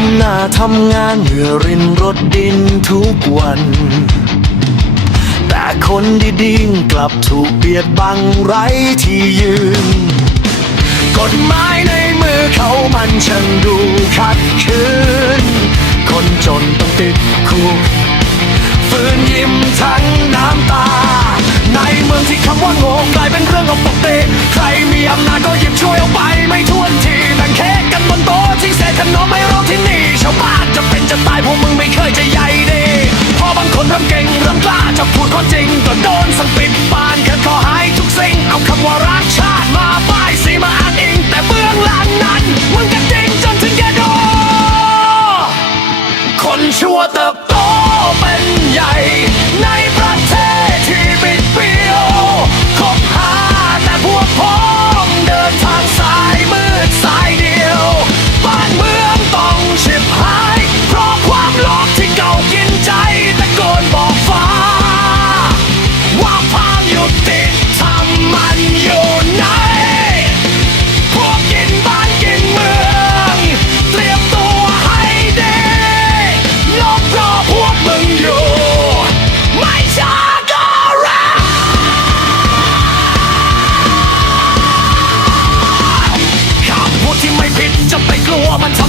ทำงานเหงื่อรินรถดินทุกวัน แต่คนดีๆกลับถูกเบียดบังไร้ที่ยืน กฎหมายในมือเขามันช่างดูขัดขืน คนจนต้องติดคุกฝืนยิ้มทั้งน้ำตา ในเมืองที่คำว่าโง่กลายเป็นเรื่องของปกติ ใครมีอำนาจก็หยิบช่วยเอาไปไม่ทว เริ่มเก่งเริ่มกล้าจะพูดความจริงก็โดนสั่งปิดปานแค่ขอหายทุกสิ่งเอาคำว่ารักชาติมาป้ายสีมาอ้างอิง แต่เบื้องหลังนั้นมึงก็จริงจนถึงแก่โดคนชั่วเติบโตเป็นใหญ่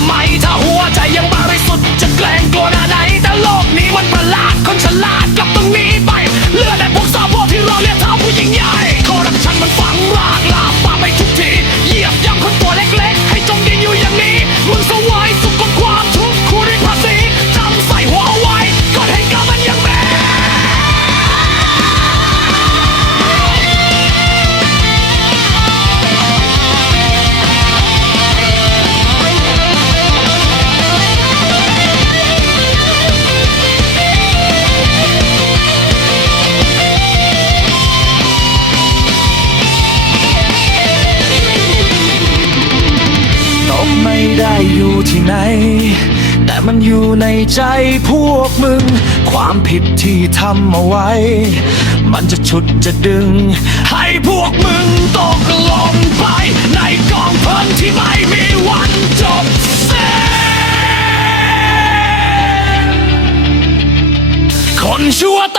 วมั ที่ไหน แต่มันอยู่ในใจพวกมึง ความผิดที่ทำเอาไว้ มันจะฉุดจะดึง ให้พวกมึงตกลงไป ในกองเพลิงที่ไม่มีวันจบสิ้นคนชั่วต